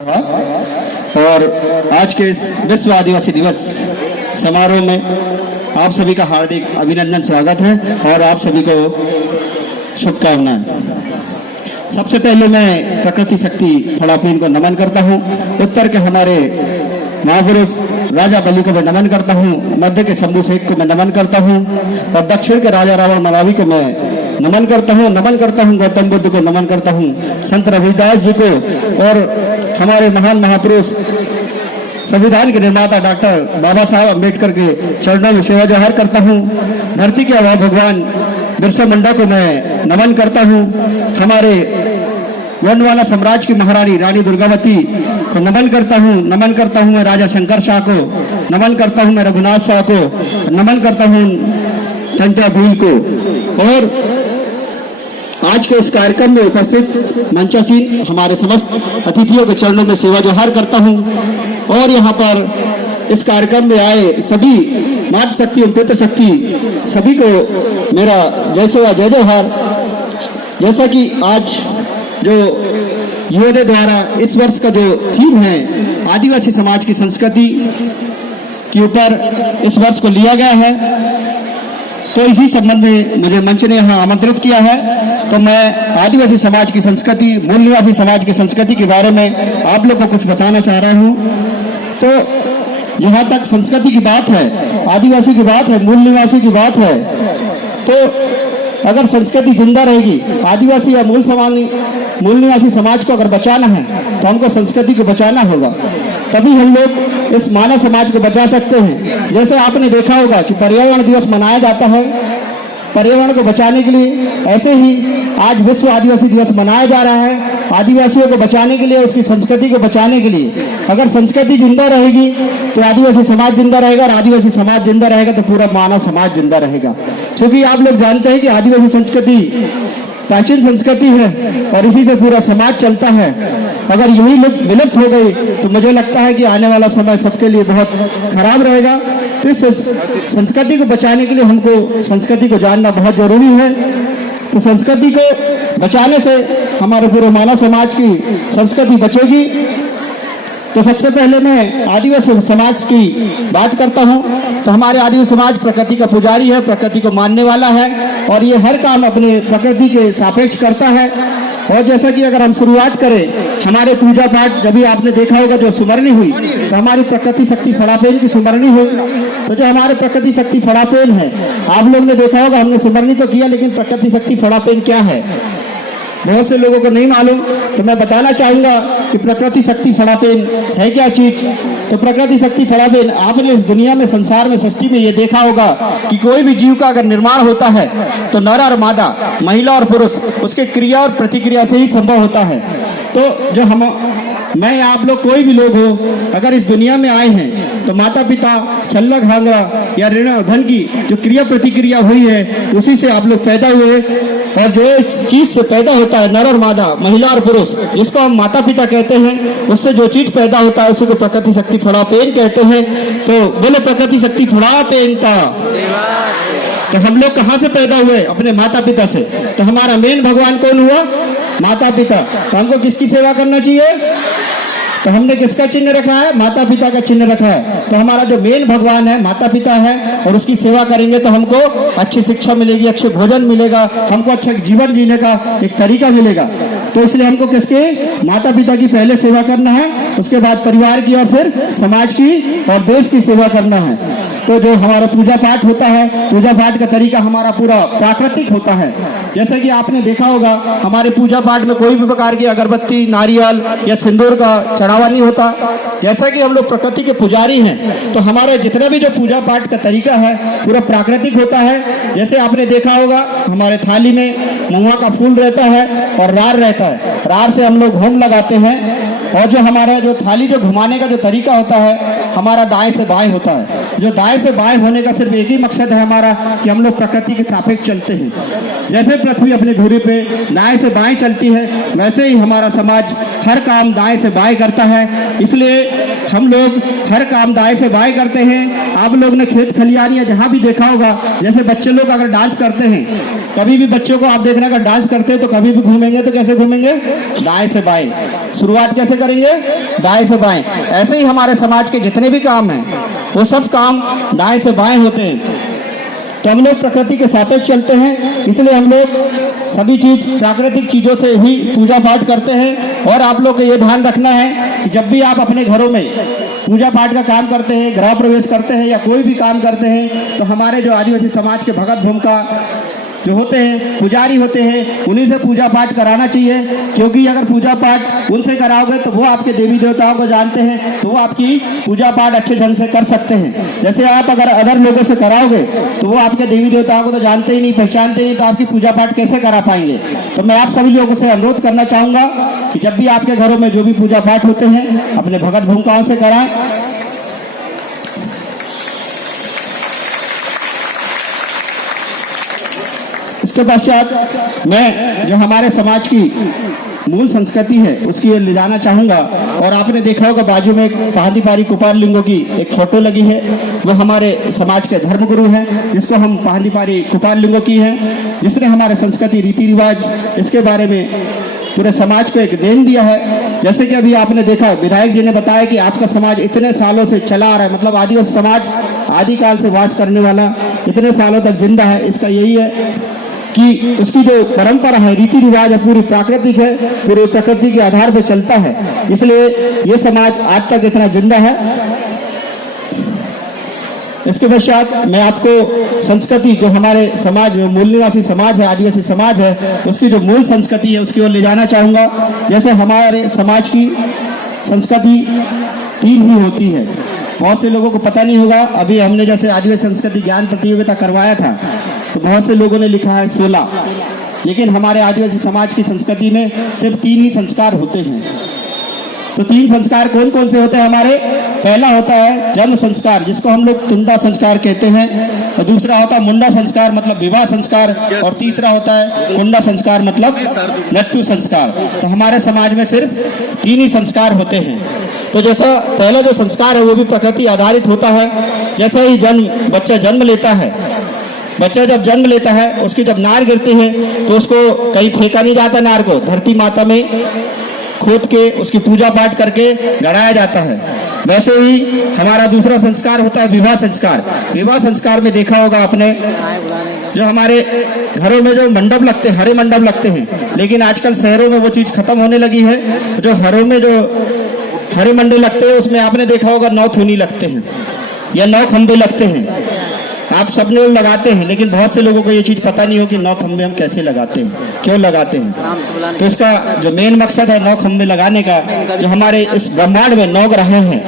और आज के इस विश्व आदिवासी दिवस समारोह में आप सभी का हार्दिक अभिनंदन स्वागत है और आप सभी को शुभकामनाएं। सबसे पहले मैं प्रकृति शक्ति फड़ापीन को नमन करता हूं। उत्तर के हमारे महापुरुष राजा बलि को मैं नमन करता हूं, मध्य के शंभू शेख को मैं नमन करता हूं और दक्षिण के राजा रावण मरावी को मैं नमन करता हूं, गौतम बुद्ध को नमन करता हूं, संत रविदास जी को और हमारे महान महापुरुष संविधान के निर्माता डॉक्टर बाबा साहब अम्बेडकर के चरणों में सेवा जोहार करता हूं। धरती के आबा भगवान बिरसा मुंडा को मैं नमन करता हूं। हमारे गोंडवाना साम्राज्य की महारानी रानी दुर्गावती को नमन करता हूं मैं राजा शंकर शाह को, नमन करता हूं मैं रघुनाथ शाह को, नमन करता हूं चंद्रा भील को। और आज के इस कार्यक्रम में उपस्थित मंचासीन हमारे समस्त अतिथियों के चरणों में सेवा जोहार करता हूं और यहाँ पर इस कार्यक्रम में आए सभी मातृ शक्ति एवं पितृ शक्ति सभी को मेरा जय सेवा जय जोहार। जैसा कि आज जो यूएनए द्वारा इस वर्ष का जो थीम है आदिवासी समाज की संस्कृति के ऊपर इस वर्ष को लिया गया है, तो इसी संबंध में मुझे मंच ने यहाँ आमंत्रित किया है। तो मैं आदिवासी समाज की संस्कृति, मूल निवासी समाज की संस्कृति के बारे में आप लोग को कुछ बताना चाह रहा हूँ। तो जहाँ तक संस्कृति की बात है, आदिवासी की बात है, मूल निवासी की बात है, तो अगर संस्कृति जिंदा रहेगी, आदिवासी या मूल निवासी समाज को अगर बचाना है तो हमको संस्कृति को बचाना होगा, तभी हम लोग इस मानव समाज को बचा सकते हैं। जैसे आपने देखा होगा कि पर्यावरण दिवस मनाया जाता है पर्यावरण को बचाने के लिए, ऐसे ही आज विश्व आदिवासी दिवस मनाया जा रहा है आदिवासियों को बचाने के लिए, उसकी संस्कृति को बचाने के लिए। अगर संस्कृति जिंदा रहेगी तो आदिवासी समाज जिंदा रहेगा और आदिवासी समाज जिंदा रहेगा तो पूरा मानव समाज जिंदा रहेगा। क्योंकि आप लोग जानते हैं कि आदिवासी संस्कृति प्राचीन संस्कृति है और इसी से पूरा समाज चलता है। अगर यही विलुप्त हो गई तो मुझे लगता है कि आने वाला समय सबके लिए बहुत खराब रहेगा। तो इस संस्कृति को बचाने के लिए हमको संस्कृति को जानना बहुत जरूरी है। तो संस्कृति को बचाने से हमारे पूरे मानव समाज की संस्कृति बचेगी। तो सबसे पहले मैं आदिवासी समाज की बात करता हूं। तो हमारे आदिवासी समाज प्रकृति का पुजारी है, प्रकृति को मानने वाला है और ये हर काम अपने प्रकृति के सापेक्ष करता है। और जैसा कि अगर हम शुरुआत करें हमारे पूजा पाठ, जब भी आपने देखा होगा जो सुमरनी हुई तो हमारी प्रकृति शक्ति फड़ापेन की सुमरनी हुई। तो जो हमारे प्रकृति शक्ति फड़ापेन है, आप लोग ने देखा होगा, हमने सुमरनी तो किया लेकिन प्रकृति शक्ति फड़ापेन क्या है बहुत से लोगों को नहीं मालूम। तो मैं बताना चाहूंगा कि प्रकृति शक्ति फड़ापेन है क्या चीज। तो प्रकृति शक्ति फड़ापेन, आपने इस दुनिया में, संसार में, सृष्टि में ये देखा होगा कि कोई भी जीव का अगर निर्माण होता है तो नर और मादा, महिला और पुरुष, उसके क्रिया और प्रतिक्रिया से ही संभव होता है। तो जो मैं आप लोग कोई भी लोग हो अगर इस दुनिया में आए हैं तो माता पिता, छल्ला घांगरा या ऋण धन की जो क्रिया प्रतिक्रिया हुई है उसी से आप लोग पैदा हुए। और जो चीज से पैदा होता है नर और मादा, महिला और पुरुष, जिसको हम माता पिता कहते हैं, उससे जो चीज पैदा होता है उसी को प्रकृति शक्ति फड़ापेन कहते हैं। तो बोले प्रकृति शक्ति फड़ापेन था। तो हम लोग कहाँ से पैदा हुए? अपने माता पिता से। तो हमारा मेन भगवान कौन हुआ? माता पिता। तो हमको किसकी सेवा करना चाहिए? तो हमने किसका चिन्ह रखा है? माता पिता का चिन्ह रखा है। तो हमारा जो मेन भगवान है माता पिता है और उसकी सेवा करेंगे तो हमको अच्छी शिक्षा मिलेगी, अच्छे भोजन मिलेगा, हमको अच्छा जीवन जीने का एक तरीका मिलेगा। तो इसलिए हमको किसके? माता पिता की पहले सेवा करना है, उसके बाद परिवार की और फिर समाज की और देश की सेवा करना है। तो जो हमारा पूजा पाठ होता है, पूजा पाठ का तरीका हमारा पूरा प्राकृतिक होता है। जैसा कि आपने देखा होगा हमारे पूजा पाठ में कोई भी प्रकार की अगरबत्ती, नारियल या सिंदूर का चढ़ावा नहीं होता। जैसा कि हम लोग प्रकृति के पुजारी हैं तो हमारा जितना भी जो पूजा पाठ का तरीका है पूरा प्राकृतिक होता है। जैसे आपने देखा होगा हमारे थाली में महुआ का फूल रहता है और रार रहता है। रार से हम लोग होम लगाते हैं और जो हमारा जो थाली जो घुमाने का जो तरीका होता है हमारा दाएं से बाएं होता है। जो दाएं से बाएं होने का सिर्फ एक ही मकसद है हमारा कि हम लोग प्रकृति के सापेक्ष चलते हैं। जैसे पृथ्वी अपने धुरी पे दाएं से बाएं चलती है वैसे ही हमारा समाज हर काम दाएं से बाएं करता है। इसलिए हम लोग हर काम दाएं से बाएं करते हैं। आप लोग ने खेत खलियान या जहाँ भी देखा होगा, जैसे बच्चे लोग अगर डांस करते हैं, कभी भी बच्चों को आप देखना अगर डांस करते हैं तो कभी भी घूमेंगे तो कैसे घूमेंगे? दाएं से बाएं। शुरुआत कैसे करेंगे? दाएं से बाएं। ऐसे ही हमारे समाज के जितने भी काम हैं वो सब काम दाएं से बाएं होते हैं। तो हम लोग प्रकृति के सापेक्ष चलते हैं, इसलिए हम लोग सभी चीज प्राकृतिक चीजों से ही पूजा पाठ करते हैं। और आप लोग को ये ध्यान रखना है कि जब भी आप अपने घरों में पूजा पाठ का काम करते हैं, गृह प्रवेश करते हैं या कोई भी काम करते हैं, तो हमारे जो आदिवासी समाज के भगत भूमिका जो होते हैं, पुजारी होते हैं, उन्हीं से पूजा पाठ कराना चाहिए। क्योंकि अगर पूजा पाठ उनसे कराओगे तो वो आपके देवी देवताओं को जानते हैं, तो वो आपकी पूजा पाठ अच्छे ढंग से कर सकते हैं। जैसे आप अगर अदर लोगों से कराओगे तो वो आपके देवी देवताओं को तो जानते ही नहीं, पहचानते नहीं, तो आपकी पूजा पाठ कैसे करा पाएंगे। तो मैं आप सभी लोगों से अनुरोध करना चाहूँगा कि जब भी आपके घरों में जो भी पूजा पाठ होते हैं अपने भगत भूमिकाओं से कराएं। इसके पश्चात मैं जो हमारे समाज की मूल संस्कृति है उसकी ले जाना चाहूँगा। और आपने देखा होगा बाजू में एक पहादीपारी कुपार लिंगों की एक फोटो लगी है, वो हमारे समाज के धर्मगुरु हैं, जिसको हम पहादीपारी कुपार लिंगों की हैं, जिसने हमारे संस्कृति रीति रिवाज इसके बारे में पूरे समाज को एक देन दिया है। जैसे कि अभी आपने देखा, विधायक जी ने बताया कि आपका समाज इतने सालों से चला आ रहा है, मतलब आदिवासी समाज आदिकाल से वास करने वाला इतने सालों तक जिंदा है। इसका यही है कि उसकी जो परंपरा है, रीति रिवाज है, पूरी प्राकृतिक है, पूरे प्रकृति के आधार पर चलता है, इसलिए ये समाज आज तक इतना जिंदा है। इसके पश्चात मैं आपको संस्कृति जो हमारे समाज में मूल निवासी समाज है, आदिवासी समाज है, उसकी जो मूल संस्कृति है उसकी ओर ले जाना चाहूँगा। जैसे हमारे समाज की संस्कृति 3 ही होती है, बहुत से लोगों को पता नहीं होगा। अभी हमने जैसे आदिवासी संस्कृति ज्ञान प्रतियोगिता करवाया था तो बहुत से लोगों ने लिखा है 16, लेकिन हमारे आदिवासी समाज की संस्कृति में सिर्फ 3 ही संस्कार होते हैं। तो 3 संस्कार कौन कौन से होते हैं हमारे? पहला होता है जन्म संस्कार, जिसको हम लोग तुंडा संस्कार कहते हैं, और दूसरा होता है मुंडा संस्कार मतलब विवाह संस्कार, और तीसरा होता है कुंडा संस्कार मतलब मृत्यु संस्कार। तो हमारे समाज में सिर्फ 3 ही संस्कार होते हैं। तो जैसा पहला जो संस्कार है वो भी प्रकृति आधारित होता है। जैसा ही बच्चा जन्म लेता है, बच्चा जब जन्म लेता है उसकी जब नार गिरती है तो उसको कहीं फेंका नहीं जाता, नार को धरती माता में खोद के उसकी पूजा पाठ करके गड़ाया जाता है। वैसे ही हमारा दूसरा संस्कार होता है विवाह संस्कार। विवाह संस्कार में देखा होगा आपने, जो हमारे घरों में जो मंडप लगते हैं, हरे मंडप लगते हैं, लेकिन आजकल शहरों में वो चीज खत्म होने लगी है। जो घरों में जो हरे मंडप लगते हैं उसमें आपने देखा होगा 9 थूनी लगते हैं या 9 खंबे लगते हैं। आप सब लोग लगाते हैं, लेकिन बहुत से लोगों को ये चीज पता नहीं हो कि 9 खंबे हम कैसे लगाते हैं, क्यों लगाते हैं। तो इसका जो मेन मकसद है 9 खंबे लगाने का, जो हमारे इस ब्रह्मांड में 9 ग्रह हैं,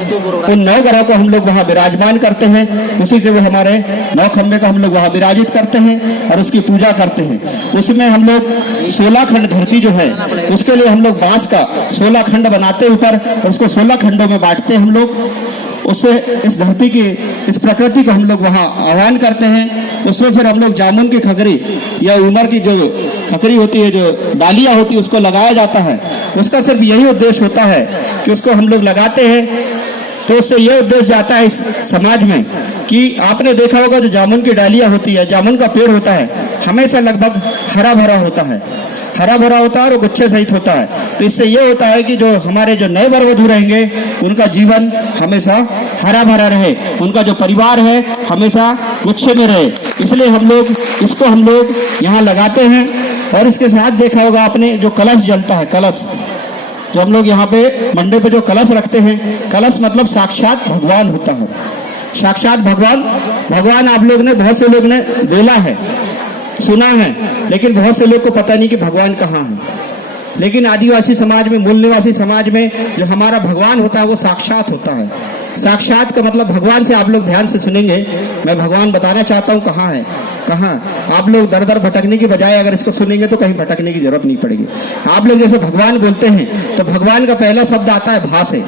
उन 9 ग्रहों को हम लोग वहाँ विराजमान करते हैं, उसी से वो हमारे 9 खंबे को हम लोग वहाँ विराजित करते हैं और उसकी पूजा करते हैं। उसमें हम लोग 16 खंड धरती जो है उसके लिए हम लोग बांस का 16 खंड बनाते हैं ऊपर, और उसको 16 खंडों में बांटते हैं हम लोग। उससे इस धरती की, इस प्रकृति को हम लोग वहाँ आह्वान करते हैं। उसमें फिर हम लोग जामुन की खकरी या उमर की जो खकरी होती है, जो डालियाँ होती है, उसको लगाया जाता है। उसका सिर्फ यही उद्देश्य होता है कि उसको हम लोग लगाते हैं तो उससे ये उद्देश्य जाता है इस समाज में कि आपने देखा होगा जो जामुन की डालियाँ होती है, जामुन का पेड़ होता है, हमेशा लगभग हरा भरा होता है, हरा भरा होता है और गुच्छे सहित होता है। तो इससे ये होता है कि जो हमारे जो नए वर वधू रहेंगे उनका जीवन हमेशा हरा भरा रहे, उनका जो परिवार है हमेशा गुच्छे में रहे। इसलिए इसको हम लोग यहाँ लगाते हैं। और इसके साथ देखा होगा आपने जो कलश जलता है, कलश जो हम लोग यहाँ पे मंडे पे जो कलश रखते हैं, कलश मतलब साक्षात भगवान होता है, साक्षात भगवान आप लोग ने, बहुत से लोग ने बोला है, सुना है, लेकिन बहुत से लोग को पता नहीं कि भगवान कहाँ है। लेकिन आदिवासी समाज में, मूल निवासी समाज में जो हमारा भगवान होता है वो साक्षात होता है। साक्षात का मतलब भगवान से आप लोग ध्यान से सुनेंगे, मैं भगवान बताना चाहता हूँ कहाँ है, कहाँ। आप लोग दर दर भटकने की बजाय अगर इसको सुनेंगे तो कहीं भटकने की जरूरत नहीं पड़ेगी। आप लोग जैसे भगवान बोलते हैं तो भगवान का पहला शब्द आता है भा से।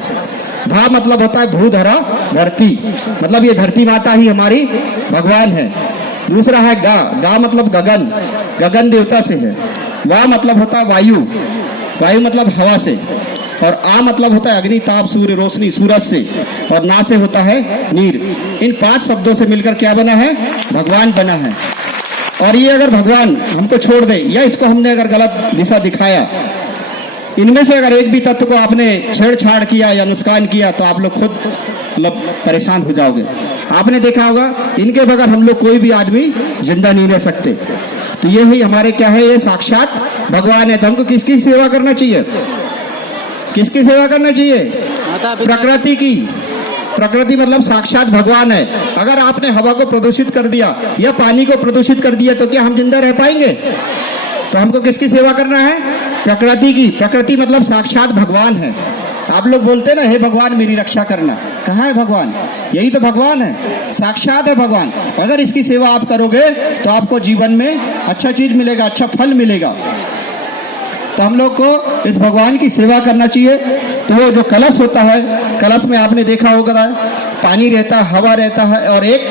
भा मतलब होता है भू धरा धरती, मतलब ये धरती माता ही हमारी भगवान है। दूसरा है गा, गा मतलब गगन, गगन देवता से है। वा मतलब होता है वायु, वायु मतलब हवा से। और आ मतलब होता है अग्नि, ताप, सूर्य, रोशनी, सूरज से। और ना से होता है नीर। इन 5 शब्दों से मिलकर क्या बना है? भगवान बना है। और ये अगर भगवान हमको छोड़ दे या इसको हमने अगर गलत दिशा दिखाया इनमें से अगर एक भी तत्व को आपने छेड़छाड़ किया या नुकसान किया तो आप लोग खुद मतलब परेशान हो जाओगे। आपने देखा होगा इनके बगैर हम लोग कोई भी आदमी जिंदा नहीं रह सकते। तो ये ही हमारे क्या है, ये साक्षात भगवान है। तो हमको किसकी सेवा करना चाहिए? किसकी सेवा करना चाहिए? प्रकृति की। प्रकृति मतलब साक्षात भगवान है। अगर आपने हवा को प्रदूषित कर दिया या पानी को प्रदूषित कर दिया तो क्या हम जिंदा रह पाएंगे? तो हमको किसकी सेवा करना है? प्रकृति की। प्रकृति मतलब साक्षात भगवान है। आप लोग बोलते हैं ना, हे भगवान मेरी रक्षा करना। कहाँ है भगवान? यही तो भगवान है, साक्षात है भगवान। अगर इसकी सेवा आप करोगे तो आपको जीवन में अच्छा चीज मिलेगा, अच्छा फल मिलेगा। तो हम लोग को इस भगवान की सेवा करना चाहिए। तो वो जो कलश होता है, कलश में आपने देखा होगा पानी रहता है, हवा रहता है और एक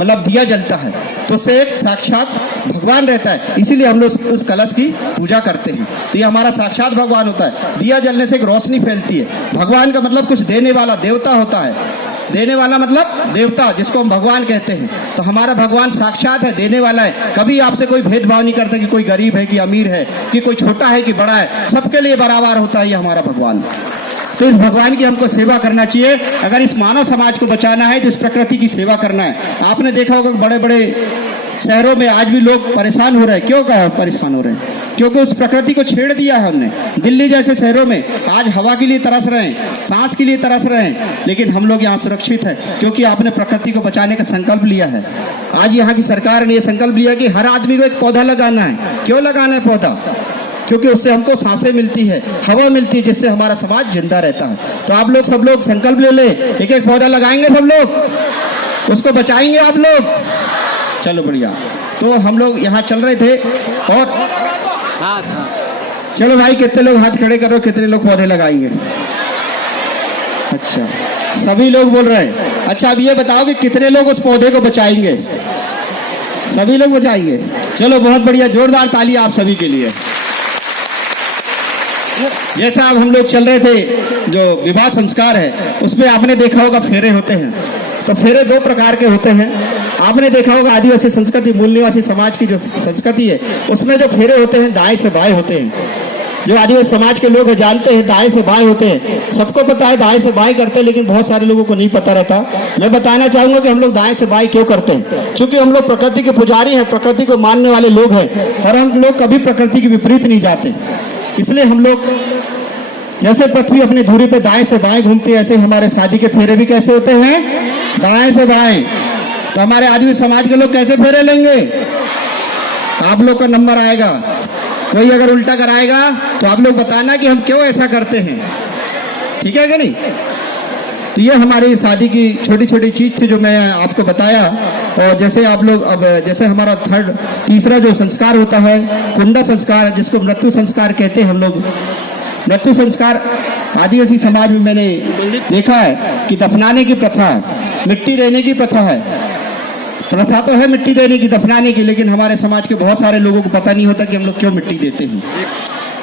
मतलब दिया जलता है, तो उससे एक साक्षात भगवान रहता है। इसीलिए हम लोग उस कलश की पूजा करते हैं। तो ये हमारा साक्षात भगवान होता है। दिया जलने से एक रोशनी फैलती है। भगवान का मतलब कुछ देने वाला, देवता होता है। देने वाला मतलब देवता, जिसको हम भगवान कहते हैं। तो हमारा भगवान साक्षात है, देने वाला है। कभी आपसे कोई भेदभाव नहीं करता कि कोई गरीब है कि अमीर है, कि कोई छोटा है कि बड़ा है, सबके लिए बराबर होता है ये हमारा भगवान। तो इस भगवान की हमको सेवा करना चाहिए। अगर इस मानव समाज को बचाना है तो इस प्रकृति की सेवा करना है। आपने देखा होगा बड़े बड़े शहरों में आज भी लोग परेशान हो रहे हैं। क्यों परेशान हो रहे हैं? क्योंकि उस प्रकृति को छेड़ दिया है हमने। दिल्ली जैसे शहरों में आज हवा के लिए तरस रहे हैं, सांस के लिए तरस रहे हैं, लेकिन हम लोग यहाँ सुरक्षित है क्योंकि आपने प्रकृति को बचाने का संकल्प लिया है। आज यहाँ की सरकार ने यह संकल्प लिया कि हर आदमी को एक पौधा लगाना है। क्यों लगाना है पौधा? क्योंकि उससे हमको सांसें मिलती है, हवा मिलती है, जिससे हमारा समाज जिंदा रहता है। तो आप लोग सब लोग संकल्प ले ले, एक एक पौधा लगाएंगे सब लोग, उसको बचाएंगे आप लोग। चलो बढ़िया। तो हम लोग यहाँ चल रहे थे और चलो भाई, कितने लोग हाथ खड़े करो, कितने लोग पौधे लगाएंगे? अच्छा, सभी लोग बोल रहे हैं। अच्छा, अब ये बताओ कि कितने लोग उस पौधे को बचाएंगे? सभी लोग बचाएंगे। चलो बहुत बढ़िया, जोरदार ताली आप सभी के लिए। जैसा अब हम लोग चल रहे थे, जो विवाह संस्कार है उसमें आपने देखा होगा फेरे होते हैं। तो फेरे दो प्रकार के होते हैं। आपने देखा होगा आदिवासी संस्कृति, मूल निवासी समाज की जो संस्कृति है उसमें जो फेरे होते हैं दाएं से बाएं होते हैं। जो आदिवासी समाज के लोग जानते हैं दाएं से बाएं होते हैं। सबको पता है दाएं से बाएं करते हैं, लेकिन बहुत सारे लोगों को नहीं पता रहता। मैं बताना चाहूंगा कि हम लोग दाएं से बाएं क्यों करते हैं। क्योंकि हम लोग प्रकृति के पुजारी हैं, प्रकृति को मानने वाले लोग हैं और हम लोग कभी प्रकृति के विपरीत नहीं जाते। इसलिए हम लोग जैसे पृथ्वी अपनी धुरी पे दाएं से बाएं घूमती है, ऐसे हमारे शादी के फेरे भी कैसे होते हैं? दाएं से बाएं। तो हमारे आदिवासी समाज के लोग कैसे फेरे लेंगे? आप लोग का नंबर आएगा। कोई अगर उल्टा कराएगा तो आप लोग बताना कि हम क्यों ऐसा करते हैं, ठीक है कि नहीं? तो ये हमारी शादी की छोटी छोटी चीज थी जो मैं आपको बताया। और जैसे आप लोग अब जैसे हमारा तीसरा जो संस्कार होता है कुंडा संस्कार, जिसको मृत्यु संस्कार कहते हैं हम लोग। मृत्यु संस्कार आदिवासी समाज में मैंने देखा है कि दफनाने की प्रथा है, मिट्टी देने की प्रथा है। प्रथा तो है मिट्टी देने की, दफनाने की, लेकिन हमारे समाज के बहुत सारे लोगों को पता नहीं होता कि हम लोग क्यों मिट्टी देते हैं।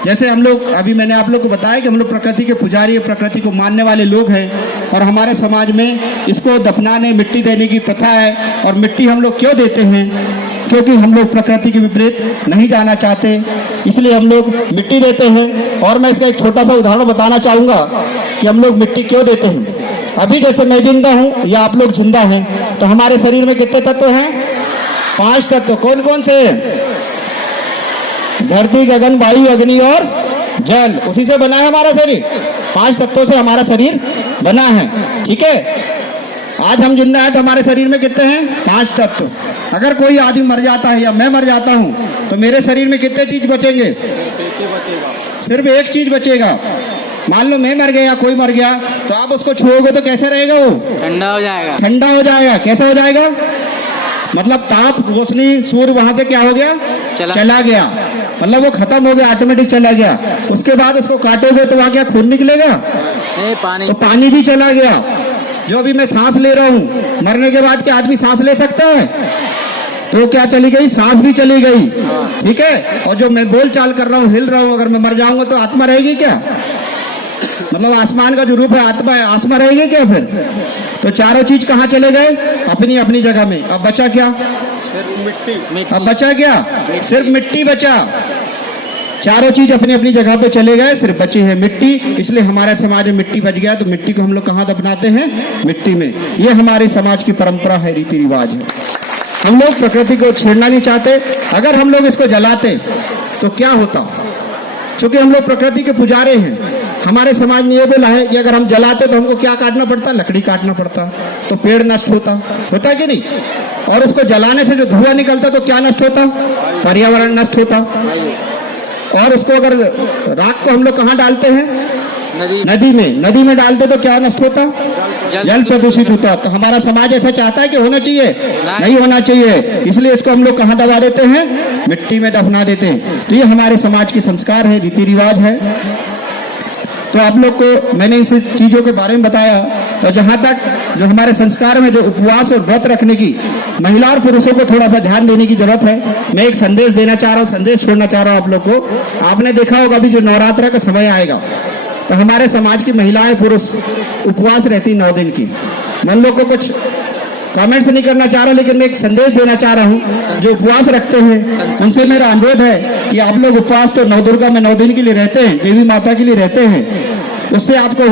जैसे हम लोग, अभी मैंने आप लोग को बताया कि हम लोग प्रकृति के पुजारी, प्रकृति को मानने वाले लोग हैं और हमारे समाज में इसको दफनाने, मिट्टी देने की प्रथा है। और मिट्टी हम लोग क्यों देते हैं? क्योंकि हम लोग प्रकृति के विपरीत नहीं जाना चाहते, इसलिए हम लोग मिट्टी देते हैं। और मैं इसका एक छोटा सा उदाहरण बताना चाहूँगा कि हम लोग मिट्टी क्यों देते हैं। अभी जैसे मैं जिंदा हूँ या आप लोग जिंदा हैं, तो हमारे शरीर में कितने तत्व हैं? 5 तत्व। कौन कौन से? धरती, गगन, वायु, अग्नि और जल। उसी से बना है हमारा शरीर। 5 तत्वों से हमारा शरीर बना है, ठीक है? आज हम जिंदा हैं तो हमारे शरीर में कितने हैं? 5 तत्व। अगर कोई आदमी मर जाता है या मैं मर जाता हूँ तो मेरे शरीर में कितने चीज बचेंगे? सिर्फ एक चीज बचेगा। मान लो मैं मर गया, कोई मर गया, तो आप उसको छुओगे तो कैसा रहेगा? वो ठंडा हो जाएगा। ठंडा हो जाएगा। कैसा हो जाएगा? मतलब ताप, रोशनी, सूर्य वहां से क्या हो गया? चला गया। मतलब वो खत्म हो गया, ऑटोमेटिक चला गया। उसके बाद उसको काटोगे तो वहां क्या खून निकलेगा? नहीं, पानी। तो पानी भी चला गया। जो अभी मैं सांस ले रहा हूँ, मरने के बाद क्या आदमी सांस ले सकता है? तो क्या चली गई? सांस भी चली गई, ठीक है? और जो मैं बोल चाल कर रहा हूँ, हिल रहा हूँ, अगर मैं मर जाऊंगा तो आत्मा रहेगी क्या? मतलब आसमान का जो रूप है आत्मा है, आत्मा रहेगी क्या फिर? तो चारों चीज कहाँ चले गए? अपनी अपनी जगह में। अब बचा क्या? सिर्फ मिट्टी। अब बचा क्या? सिर्फ मिट्टी बचा। चारों चीज अपनी अपनी जगह पे चले गए, सिर्फ बची है मिट्टी। इसलिए हमारे समाज में मिट्टी बच गया, तो मिट्टी को हम लोग कहाँ दफनाते हैं? मिट्टी में। ये हमारे समाज की परंपरा है, रीति रिवाज है। हम लोग प्रकृति को छेड़ना नहीं चाहते। अगर हम लोग इसको जलाते तो क्या होता? क्योंकि हम लोग प्रकृति के पुजारे हैं। हमारे समाज में ये बोला है कि अगर हम जलाते तो हमको क्या काटना पड़ता? लकड़ी काटना पड़ता, तो पेड़ नष्ट होता कि नहीं? और उसको जलाने से जो धुआं निकलता तो क्या नष्ट होता? पर्यावरण नष्ट होता। और उसको अगर राख को हम लोग कहाँ डालते हैं? नदी में डालते तो क्या नष्ट होता? जल प्रदूषित होता। तो हमारा समाज ऐसा चाहता है कि होना चाहिए? नहीं होना चाहिए। इसलिए इसको हम लोग कहाँ दबा देते हैं? मिट्टी में दफना देते हैं। तो ये हमारे समाज की संस्कार है, रीति रिवाज है। तो आप लोग को मैंने इस चीजों के बारे में बताया। और जहां तक जो हमारे संस्कार में जो उपवास और व्रत रखने की, महिला और पुरुषों को थोड़ा सा ध्यान देने की जरूरत है। मैं एक संदेश देना चाह रहा हूँ, संदेश छोड़ना चाह रहा हूँ आप लोग को। आपने देखा होगा अभी जो नवरात्र का समय आएगा, तो हमारे समाज की महिलाएं पुरुष उपवास रहती 9 दिन की। मन लोग को कुछ कमेंट्स नहीं करना चाह रहा, लेकिन मैं एक संदेश देना चाह रहा हूँ। जो उपवास रखते हैं उनसे मेरा अनुरोध है कि आप लोग उपवास तो नवदुर्गा में 9 दिन के लिए रहते हैं, देवी माता के लिए रहते हैं। उससे आपको